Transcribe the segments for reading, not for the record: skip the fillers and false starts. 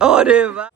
अरे वा.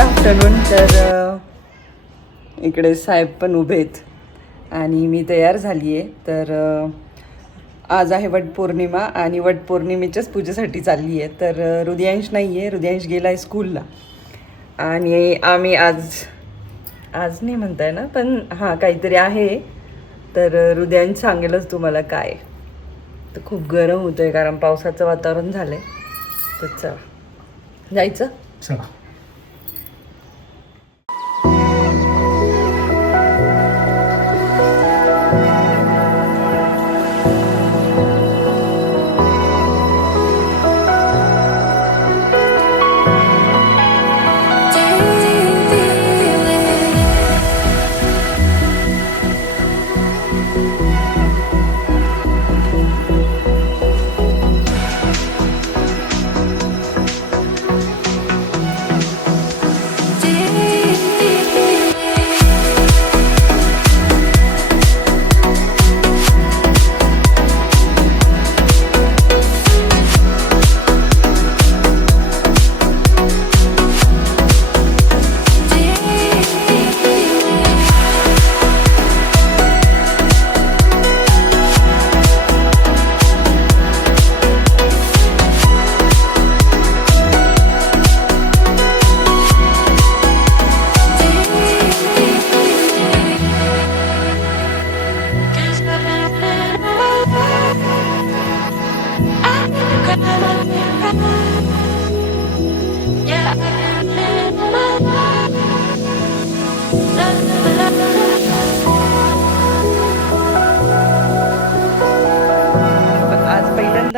आफ्टरनून. तर इकडे साहेब पण उभे आहेत आणि मी तयार झाली आहे. तर आज आहे वटपौर्णिमा आणि वटपौर्णिमेच्याच पूजेसाठी चालली आहे. तर हृदयांश नाही आहे, हृदयांश गेला आहे स्कूलला आणि आम्ही आज नाही म्हणताय ना, पण हां काहीतरी आहे. तर हृदयांश सांगेलच तुम्हाला काय. तर खूप गरम होतं आहे कारण पावसाचं वातावरण झालं आहे. तर चला जायचं. चला.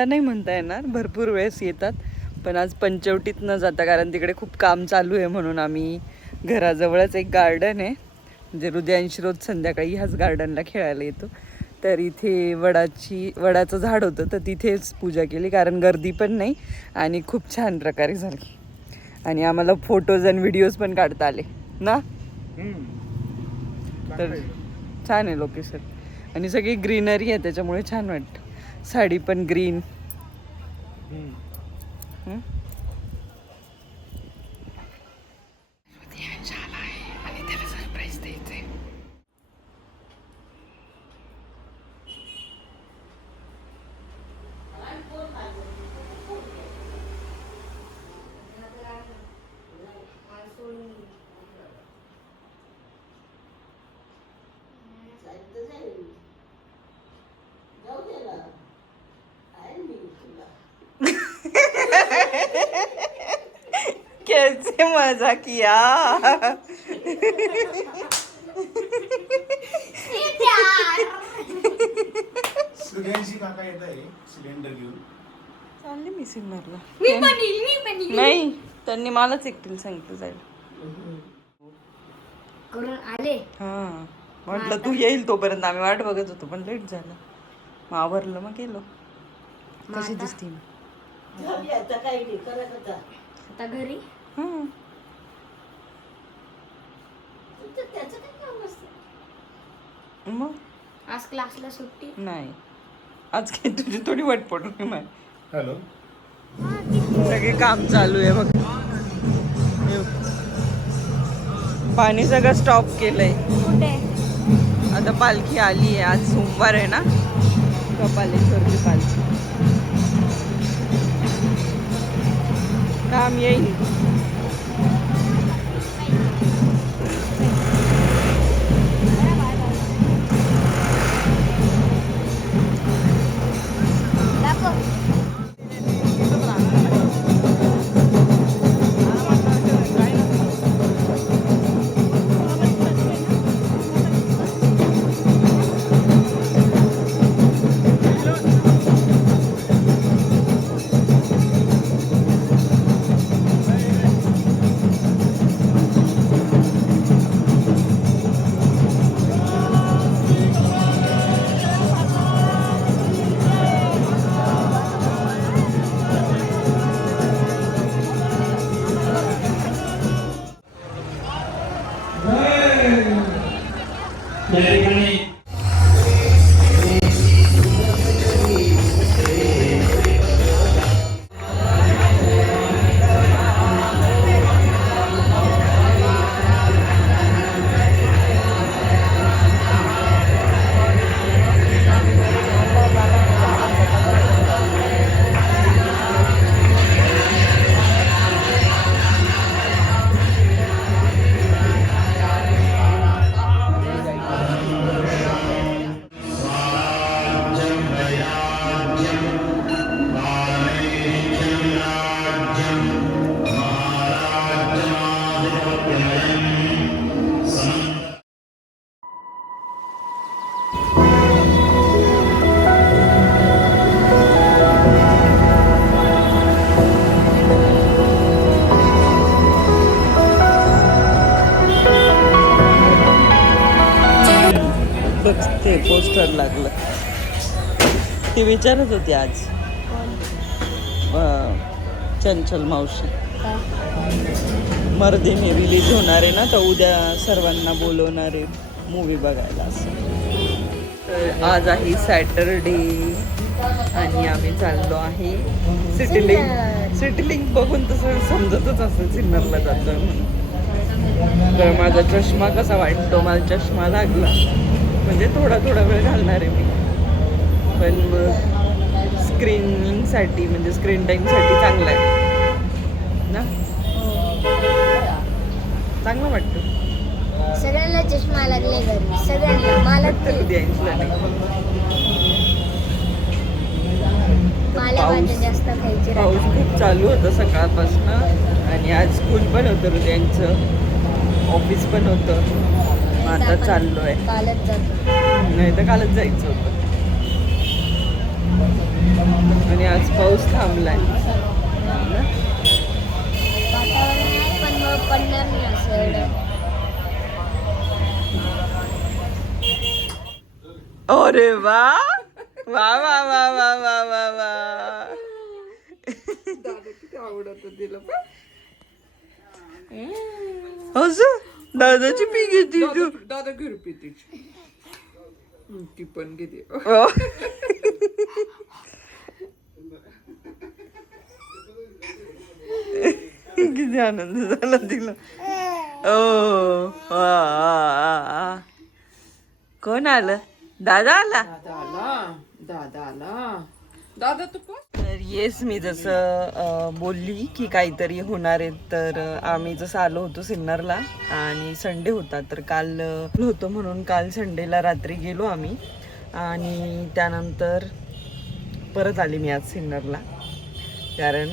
नाही म्हणता येणार, भरपूर वेळेस येतात. पण आज पंचवटीत न जाता, कारण तिकडे खूप काम चालू आहे, म्हणून आम्ही घराजवळच एक गार्डन आहे, म्हणजे हृदयांश रोज संध्याकाळी ह्याच गार्डनला खेळायला येतो. तर इथे वडाचं झाड होतं, तर तिथेच पूजा केली, कारण गर्दी पण नाही आणि खूप छान प्रकारे झाली. आणि आम्हाला फोटोज आणि व्हिडिओज पण काढता आले ना. तर छान आहे लोकेशन आणि सगळी ग्रीनरी आहे, त्याच्यामुळे छान वाटतं. साडी पण ग्रीन. आणि त्याला सरप्राईज द्यायचंय. कैसे मजा किया. सगळ्यांशी काका येत आहे सिलेंडर घेऊन. चालले मी सिन्नरला. नाही, त्यांनी मलाच एकटीला सांगितलं जाईल. आले. हा, म्हटलं तू येईल तोपर्यंत आम्ही वाट बघत होतो, पण लेट झालं. मग आवरलं, मग गेलो. कशी दिसती आता घरी. मग आज क्लासला सुट्टी नाही. आज काही तुझी थोडी वाट पडली. मग हॅलो, सगळे काम चालू आहे बघ. पाणी सगळं स्टॉप केलंय. कुठे आता पालखी आली आहे. आज सोमवार आहे ना, कपालेश्वरची पालखी. काम येईल. तुझंच ते पोस्टर लागलं. ती विचारत होती आज चंचल मावशी मर्दिनी रिलीज होणार आहे ना, तर उद्या सर्वांना बोलवणार आहे मूवी बघायला असं. तर आज आहे सॅटरडे आणि आम्ही चाललो आहे सिटी लिंक बघून तसं समजतच असं सिन्नरला जातोय म्हणून. तर माझा चष्मा कसा वाटतो, मला चष्मा लागला म्हणजे थोडा वेळ घालणार आहे मी, पण मग स्क्रीनिंगसाठी म्हणजे स्क्रीन टाईमसाठी चांगला आहे ना, चांगलं वाटतं. सगळ्यांना चष्मा लागले घरी, सगळ्यांना. मला द्यायला नाही. मला भाज्या जास्त खायची पाऊस खूप चालू होतं सकाळपासून आणि आज स्कूल पण होतं रुद्यांचं, ऑफिस पण होतं. मग आता चाललो आहे. कालच जातो. नाही तर कालच जायचं होतं आणि आज पाऊस थांबलाय ना. वातावरण आहे पण मग पडणार नाही असं एवढं. अरे वा वा वा वा वा वा वा वा. आवडत तिला असं दादाची पी घेते तू. दादा घर पिते ती पण घेते. किती आनंद झाला तिला. ओ कोण आलं? दादा आला. दादा तू तर येस, मी जसं बोलली की काहीतरी होणार आहे, तर आम्ही जसं आलो होतो सिन्नरला आणि संडे होता, तर काल होतो म्हणून काल संडेला रात्री गेलो आम्ही आणि त्यानंतर परत आली मी आज सिन्नरला, कारण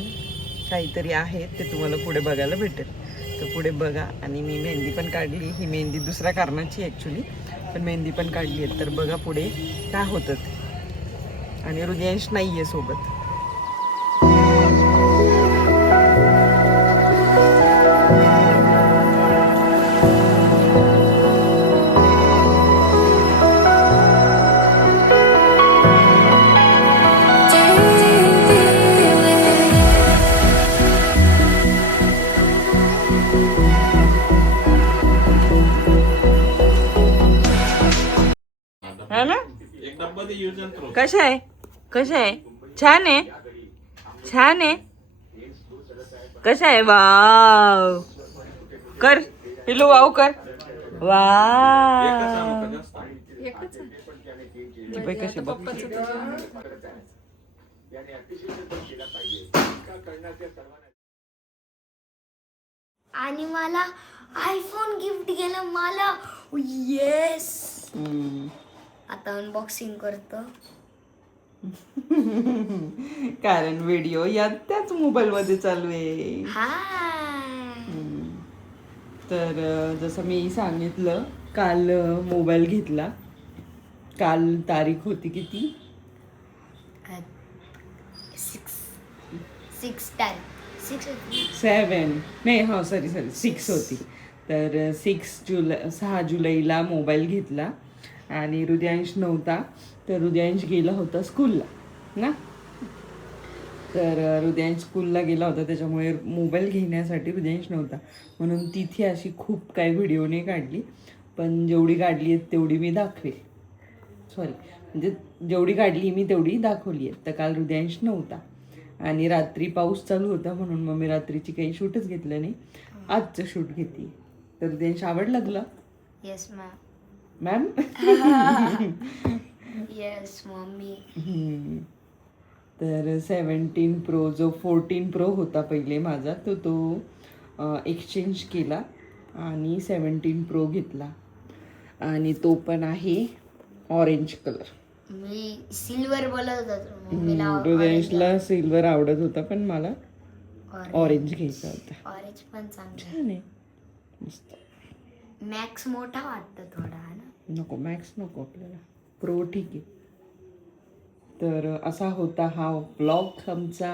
काहीतरी आहे ते तुम्हाला पुढे बघायला भेटेल. तर पुढे बघा. आणि मी मेहंदी पण काढली. ही मेहंदी दुसऱ्या कारणाची ॲक्च्युली, पण मेहंदी पण काढली आहे. तर बघा पुढे काय होतं ते. आणि हृदयांश नाही आहे सोबत. है ना? कशा आहे? कशा आहे? छान आहे, छान आहे. कशा आहे? वाव कर पिलू, वाव कर. वाव कशी बघ. आणि मला आयफोन गिफ्ट केलं मला. येस. आता अनबॉक्सिंग करतो. कारण व्हिडिओ या त्याच मोबाईल मध्ये चालू आहे. तर जसं मी सांगितलं, काल मोबाईल घेतला. काल तारीख होती किती? 7 नाही, हा सॉरी 6 होती. तर 6 जुलैला मोबाईल घेतला आणि हृदयांश नव्हता, तर हृदयांश गेला होता स्कूलला ना. तर हृदयांश स्कूलला गेला होता, त्याच्यामुळे मोबाईल घेण्यासाठी हृदयांश नव्हता, म्हणून तिथे अशी खूप काही व्हिडिओ नाही काढली, पण जेवढी काढली आहेत तेवढी मी दाखवेल. म्हणजे जेवढी काढली मी तेवढी दाखवली आहे. तर काल हृदयांश नव्हता आणि रात्री पाऊस चालू होता, म्हणून मग मी रात्रीची काही शूटच घेतलं नाही, आजचं शूट घेते. तर हृदयांश आवडलं तुला? Yes ma'am. Yes mummy. तर 17 प्रो, जो 14 प्रो होता पहिले माझा, तो एक्सचेंज केला आणि 17 प्रो घेतला आणि तो पण आहे ऑरेंज कलर. मी सिल्वर बोलत होतो मम्मीला. हृदयांशला सिल्वर आवडत होता, पण मला ऑरेंज घ्यायचा होता. ऑरेंज पण चांगला छान आहे, मस्त. मॅक्स मोठा वाटतं थोडा ना. नको, मॅक्स नको आपल्याला, प्रो ठीक आहे. तर असा होता हा ब्लॉग आमचा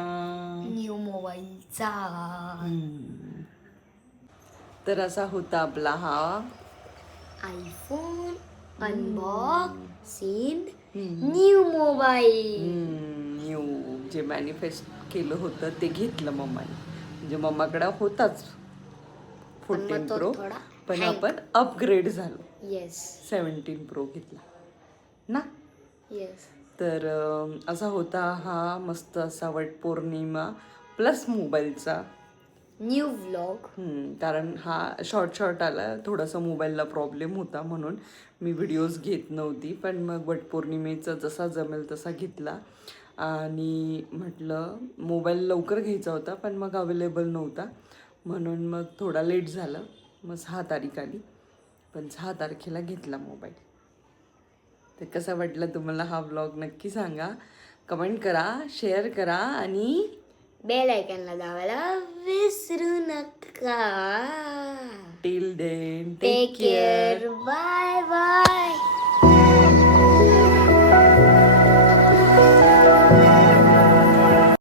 न्यू मोबाईलचा. तर असा होता आपला हा iPhone unboxing new mobile. New जे मॅनिफेस्ट केलं होतं ते घेतलं मम्माने. म्हणजे मम्माकडे होताच 14 तो प्रो, थोडा पण hang. आपण अपग्रेड झालो, येस 17 प्रो घेतला ना. येस. तर असा होता हा मस्त असा वटपौर्णिमा प्लस मोबाईलचा. New vlog. कारण हा शॉर्ट आला, थोडासा मोबाईलला प्रॉब्लेम होता म्हणून मी व्हिडिओज घेत नव्हती. पण मग वटपौर्णिमेचा जसा जमेल तसा घेतला. आणि म्हटलं मोबाईल लवकर घ्यायचा होता पण मग अवेलेबल नव्हता, म्हणून मग थोडा लेट झाला. मग 6 तारीख आली, पण 6 तारखेला घेतला मोबाईल. तर कसा वाटला तुम्हाला हा व्लॉग नक्की सांगा, कमेंट करा, शेअर करा आणि बेल आयकॉनला दाबायला विसरू नका. Till then take care.